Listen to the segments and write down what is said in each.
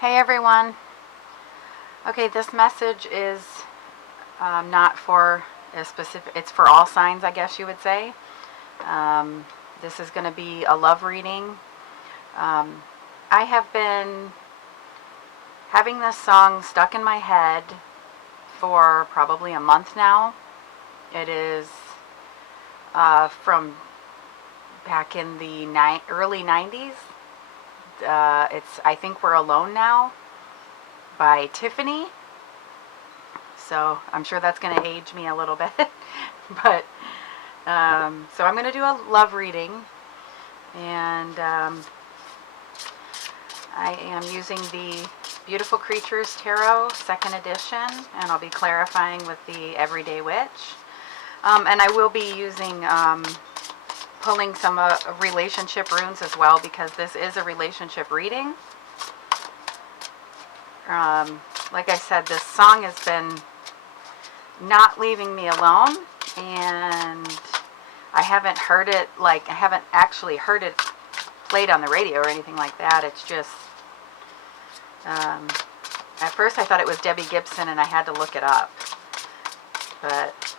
Hey everyone. Okay, this message is not for a specific, it's for all signs, I guess you would say. This is going to be a love reading. I have been having this song stuck in my head for probably a month now. It is from back in the early 90s. It's I Think We're Alone Now by Tiffany. So I'm sure that's going to age me a little bit. But so I'm going to do a love reading, and I am using the Beautiful Creatures Tarot 2nd edition, and I'll be clarifying with the Everyday Witch. And I will be using pulling some relationship runes as well, because this is a relationship reading. Like I said, this song has been not leaving me alone, and I haven't heard it, I haven't actually heard it played on the radio or anything like that. It's just, at first I thought it was Debbie Gibson, and I had to look it up. But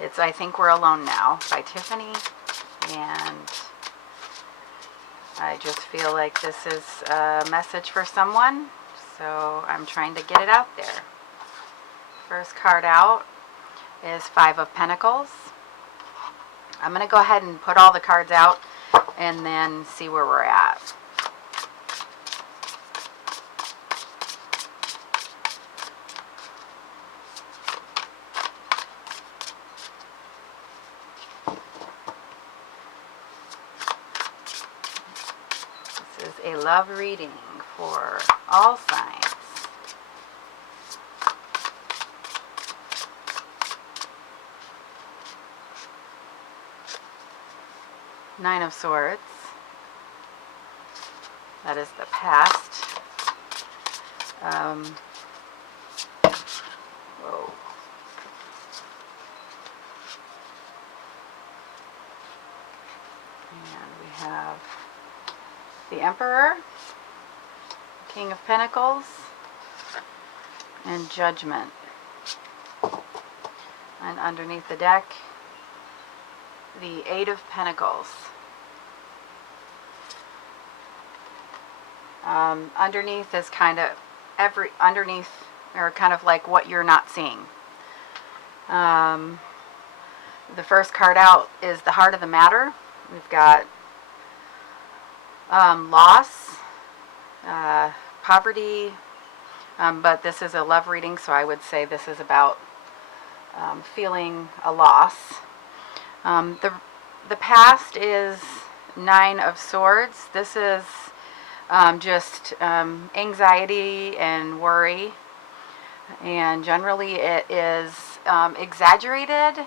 it's I Think We're Alone Now by Tiffany, and I just feel like this is a message for someone, so I'm trying to get it out there. First card out is 5 of Pentacles. I'm going to go ahead and put all the cards out and then see where we're at. This is a love reading for all signs. Nine of Swords. That is the past. Whoa. And we have the Emperor, King of Pentacles, and Judgment. And underneath the deck, the 8 of Pentacles. Underneath is kind of kind of like what you're not seeing. The first card out is the Heart of the Matter. We've got loss, poverty, but this is a love reading, so I would say this is about feeling a loss. The past is 9 of Swords. This is just anxiety and worry, and generally it is exaggerated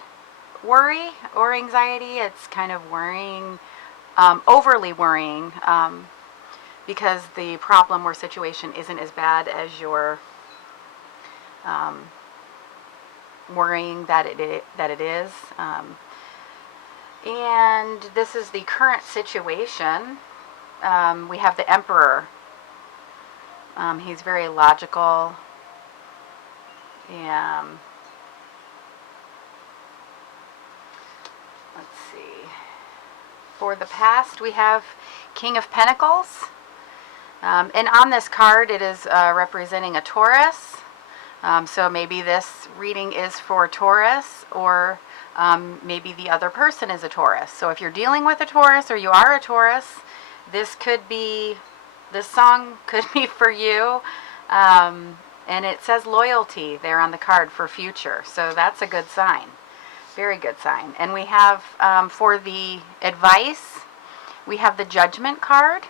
worry or anxiety. It's kind of worrying, overly worrying, because the problem or situation isn't as bad as you're worrying that it is. And this is the current situation. We have the Emperor. He's very logical. Let's see. For the past, we have King of Pentacles. And on this card, it is representing a Taurus. So maybe this reading is for Taurus, or maybe the other person is a Taurus. So if you're dealing with a Taurus, or you are a Taurus, this song could be for you. And it says loyalty there on the card for future. So that's a good sign. Very good sign. And we have, for the advice, we have the Judgment card.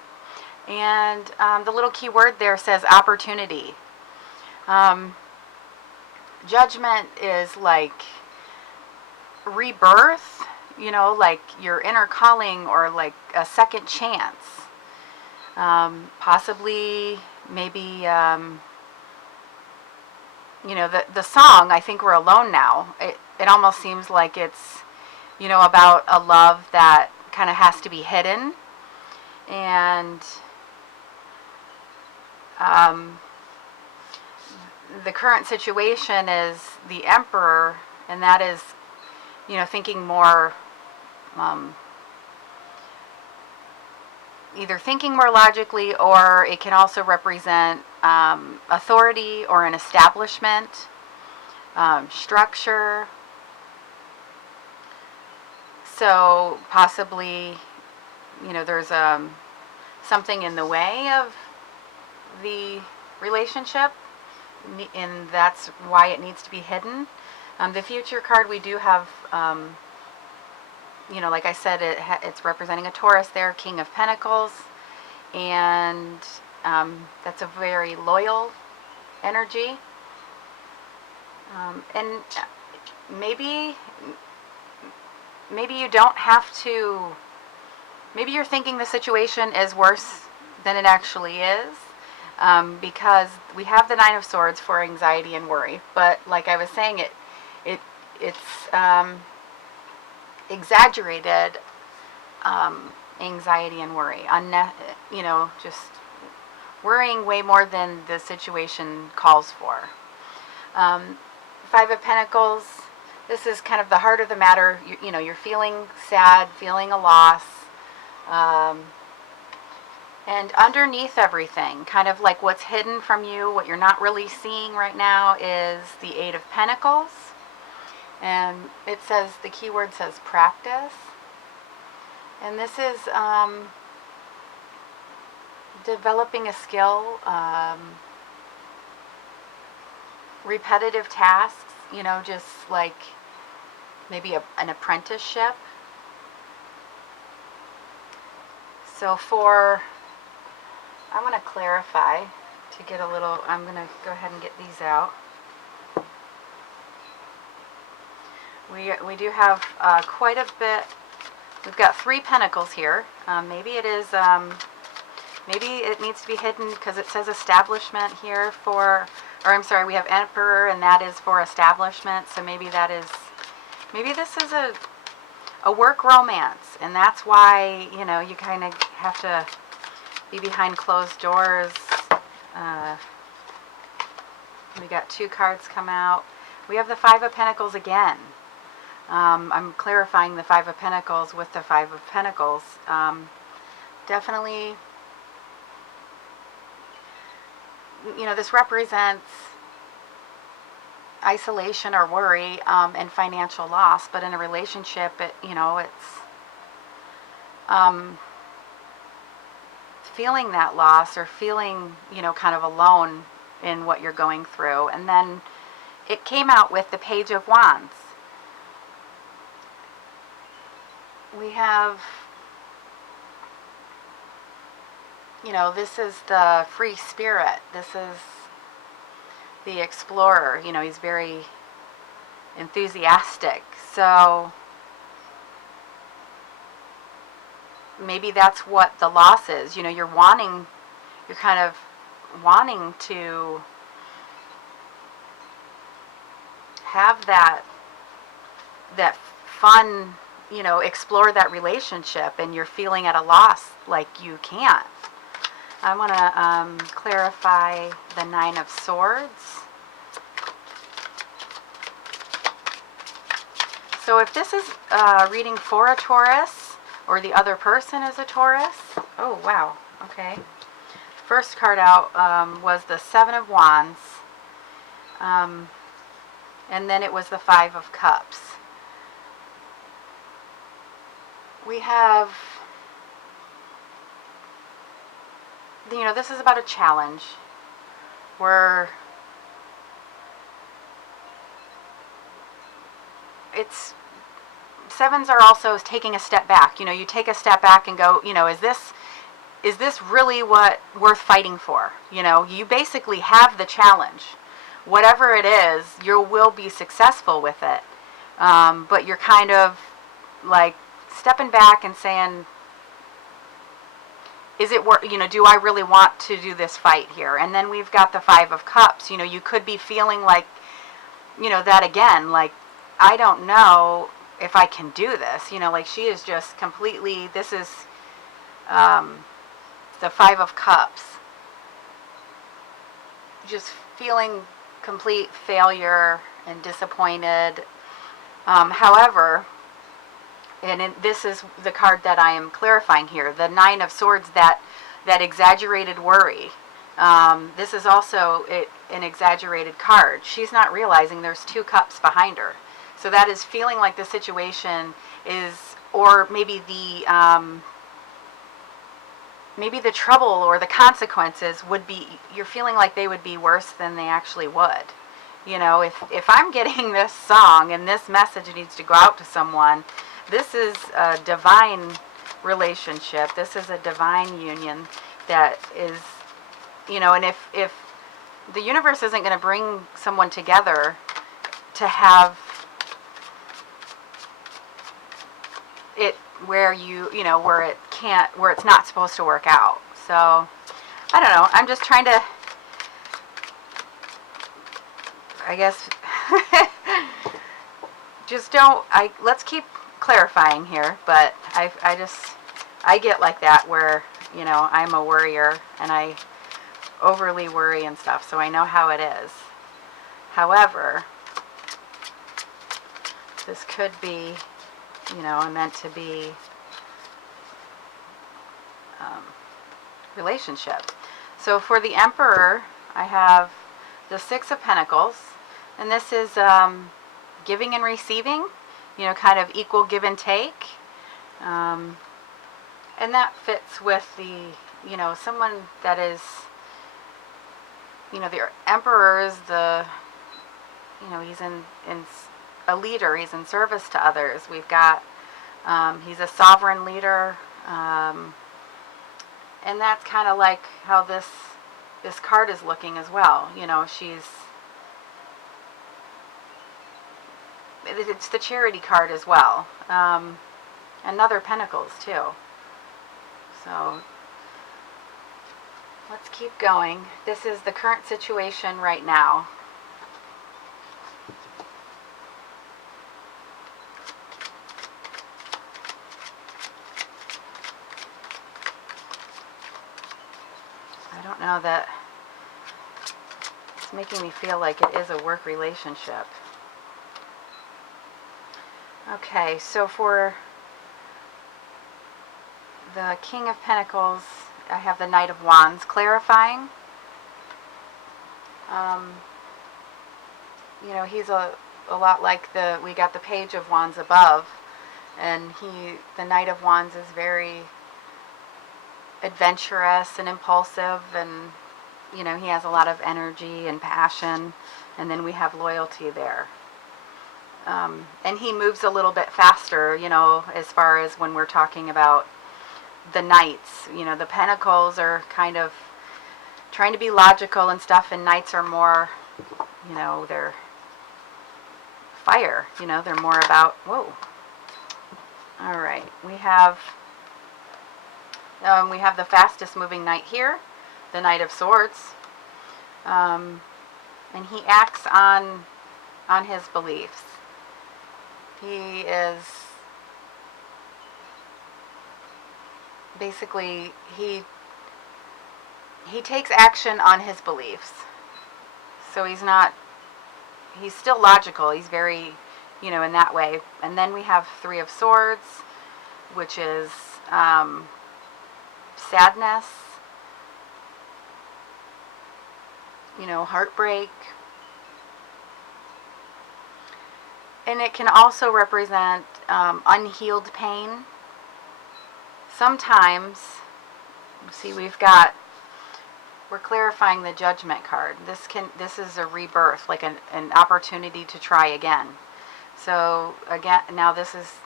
And the little key word there says opportunity. Judgment is like rebirth, like your inner calling, or like a second chance. Possibly, maybe, the song, I Think We're Alone Now, it almost seems like it's, about a love that kind of has to be hidden. And Um, the current situation is the Emperor, and that is, thinking more, either thinking more logically, or it can also represent authority or an establishment, structure. So possibly, there's something in the way of the relationship, and that's why it needs to be hidden. The future card, we do have, like I said, it's representing a Taurus there, King of Pentacles, and that's a very loyal energy. And maybe you don't have to, maybe you're thinking the situation is worse than it actually is, because we have the Nine of Swords for anxiety and worry. But like I was saying, it's exaggerated anxiety and worry. Just worrying way more than the situation calls for. Five of Pentacles. This is kind of the heart of the matter. You're feeling sad, feeling a loss. And underneath everything, kind of like what's hidden from you, what you're not really seeing right now, is the Eight of Pentacles. And it says, the keyword says practice. And this is developing a skill, repetitive tasks, just like maybe an apprenticeship. So I want to clarify to get a little, I'm going to go ahead and get these out. We do have quite a bit. We've got 3 pentacles here. Maybe it is, maybe it needs to be hidden because it says establishment here we have Emperor, and that is for establishment. So maybe this is a work romance, and that's why, you kind of have to be behind closed doors. We got 2 cards come out. We have the Five of Pentacles again. I'm clarifying the Five of Pentacles with the Five of Pentacles. Definitely, this represents isolation or worry, and financial loss. But in a relationship, it's feeling that loss, or feeling, kind of alone in what you're going through. And then it came out with the Page of Wands. We have, this is the free spirit. This is the explorer. He's very enthusiastic. So maybe that's what the loss is. You're kind of wanting to have that fun, explore that relationship, and you're feeling at a loss, like you can't. I want to clarify the Nine of Swords. So if this is reading for a Taurus, or the other person is a Taurus, oh wow, okay. First card out was the Seven of Wands, and then it was the Five of Cups. We have, this is about a challenge where sevens are also taking a step back. You take a step back and go, is this really worth fighting for? You basically have the challenge. Whatever it is, you will be successful with it. But you're kind of like stepping back and saying, is it worth, do I really want to do this fight here? And then we've got the Five of Cups. You could be feeling like, that again, like, I don't know if I can do this. Like, she is just completely, this is the Five of Cups. just feeling complete failure and disappointed. However, this is the card that I am clarifying here, the Nine of Swords, that exaggerated worry. This is also an exaggerated card. She's not realizing there's 2 cups behind her. So that is feeling like the situation is, or maybe the trouble or the consequences would be, you're feeling like they would be worse than they actually would. You know, if I'm getting this song and this message needs to go out to someone, this is a divine relationship. This is a divine union that is, you know, and if the universe isn't going to bring someone together to have it where where it's not supposed to work out. So, I don't know. I'm just trying to, I guess, let's keep clarifying here, but I get like that where, you know, I'm a worrier and I overly worry and stuff, so I know how it is. However, this could be, you know, meant to be relationship. So for the Emperor, I have the 6 of Pentacles, and this is giving and receiving, you know, kind of equal give and take. And that fits with the, you know, someone that is, you know, the Emperor is the, you know, he's in a leader. He's in service to others. We've got, he's a sovereign leader. And that's kind of like how this card is looking as well. You know, it's the Charity card as well. Another Pentacles too. So let's keep going. This is the current situation right now. I don't know, that it's making me feel like it is a work relationship. Okay, so for the King of Pentacles, I have the Knight of Wands clarifying. You know, he's a lot like we got the Page of Wands above, and the Knight of Wands is very adventurous and impulsive, and, you know, he has a lot of energy and passion, and then we have loyalty there. And he moves a little bit faster, you know, as far as when we're talking about the Knights. You know, the Pentacles are kind of trying to be logical and stuff, and Knights are more, you know, they're fire, you know, they're more about, whoa. All right, we have the fastest moving Knight here, the Knight of Swords. And he acts on his beliefs. He is basically, he takes action on his beliefs. So he's still logical. He's very, you know, in that way. And then we have 3 of Swords, which is sadness, you know, heartbreak. And it can also represent unhealed pain. Sometimes, see, we're clarifying the Judgment card. This is a rebirth, like an opportunity to try again. So again, now this is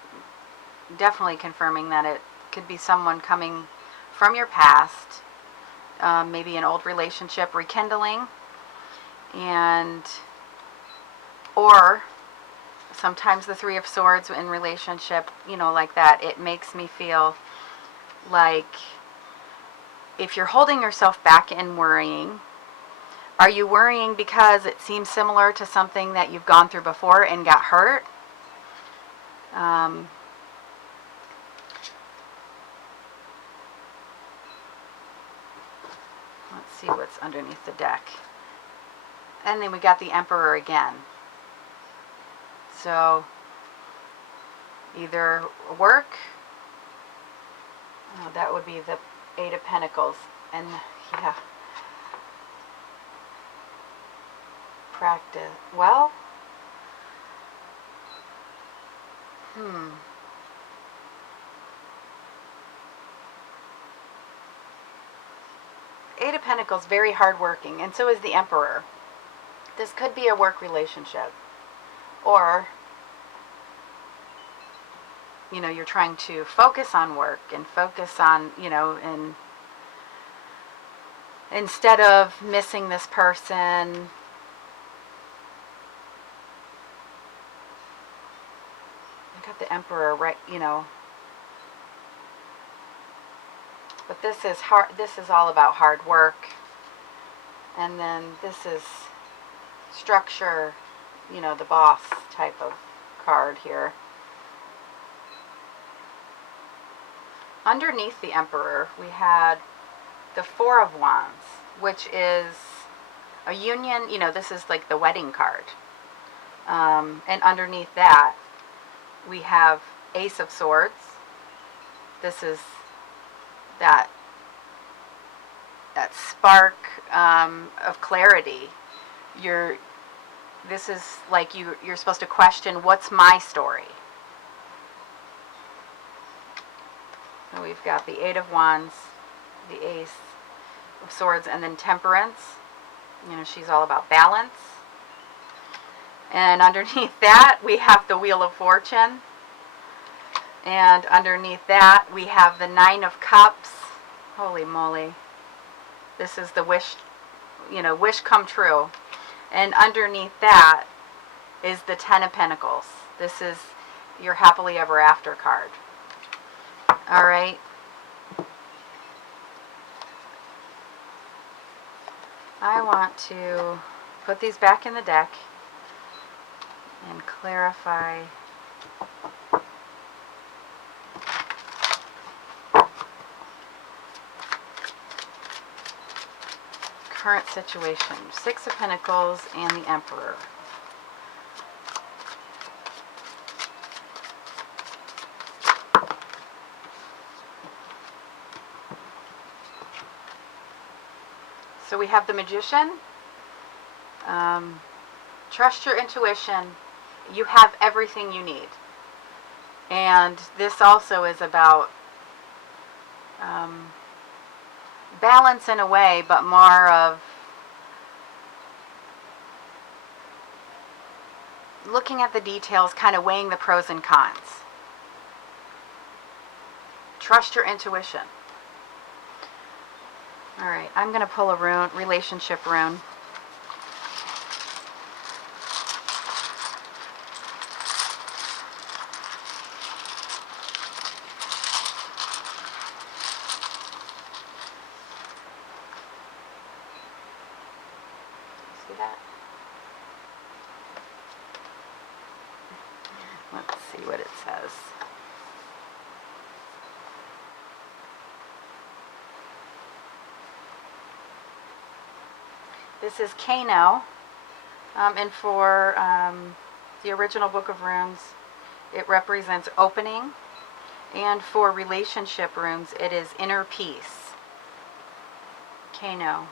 definitely confirming that it could be someone coming from your past, maybe an old relationship rekindling, or sometimes the 3 of Swords in relationship, you know, like that, it makes me feel like if you're holding yourself back and worrying, are you worrying because it seems similar to something that you've gone through before and got hurt? Let's see what's underneath the deck. And then we got the Emperor again. So either work, oh, that would be the Eight of Pentacles. And yeah, practice. Well, Eight of Pentacles, very hardworking, and so is the Emperor. This could be a work relationship, or you know, you're trying to focus on work and focus on, you know, and instead of missing this person, I got the Emperor, right, you know, but this is hard. This is all about hard work, and then this is structure, you know, the boss type of card here. Underneath the Emperor, we had the Four of Wands, which is a union. You know, this is like the wedding card. And underneath that, we have Ace of Swords. This is that spark of clarity. This is like you're supposed to question, what's my story? So we've got the Eight of Wands, the Ace of Swords, and then Temperance. You know, she's all about balance. And underneath that, we have the Wheel of Fortune. And underneath that, we have the Nine of Cups. Holy moly. This is the wish, you know, wish come true. And underneath that is the Ten of Pentacles. This is your happily ever after card. All right. I want to put these back in the deck and clarify current situation. Six of Pentacles and the Emperor. So we have the Magician. Trust your intuition. You have everything you need. And this also is about balance in a way, but more of looking at the details, kind of weighing the pros and cons. Trust your intuition. All right, I'm going to pull a rune, relationship rune. See that? Let's see what it says. This is Kano, and for the original Book of Runes, it represents opening, and for relationship runes, it is inner peace. Kano.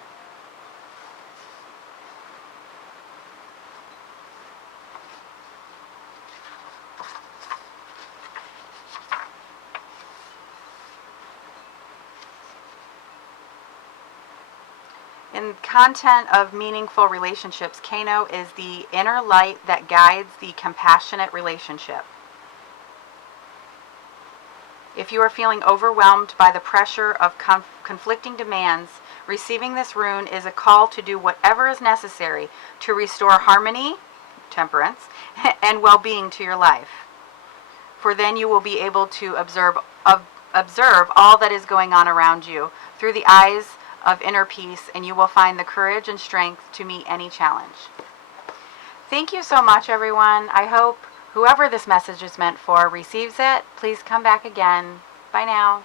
In content of meaningful relationships, Kano is the inner light that guides the compassionate relationship. If you are feeling overwhelmed by the pressure of conflicting demands, receiving this rune is a call to do whatever is necessary to restore harmony, temperance, and well-being to your life. For then you will be able to observe all that is going on around you through the eyes of inner peace, and you will find the courage and strength to meet any challenge. Thank you so much, everyone. I hope whoever this message is meant for receives it. Please come back again. Bye now.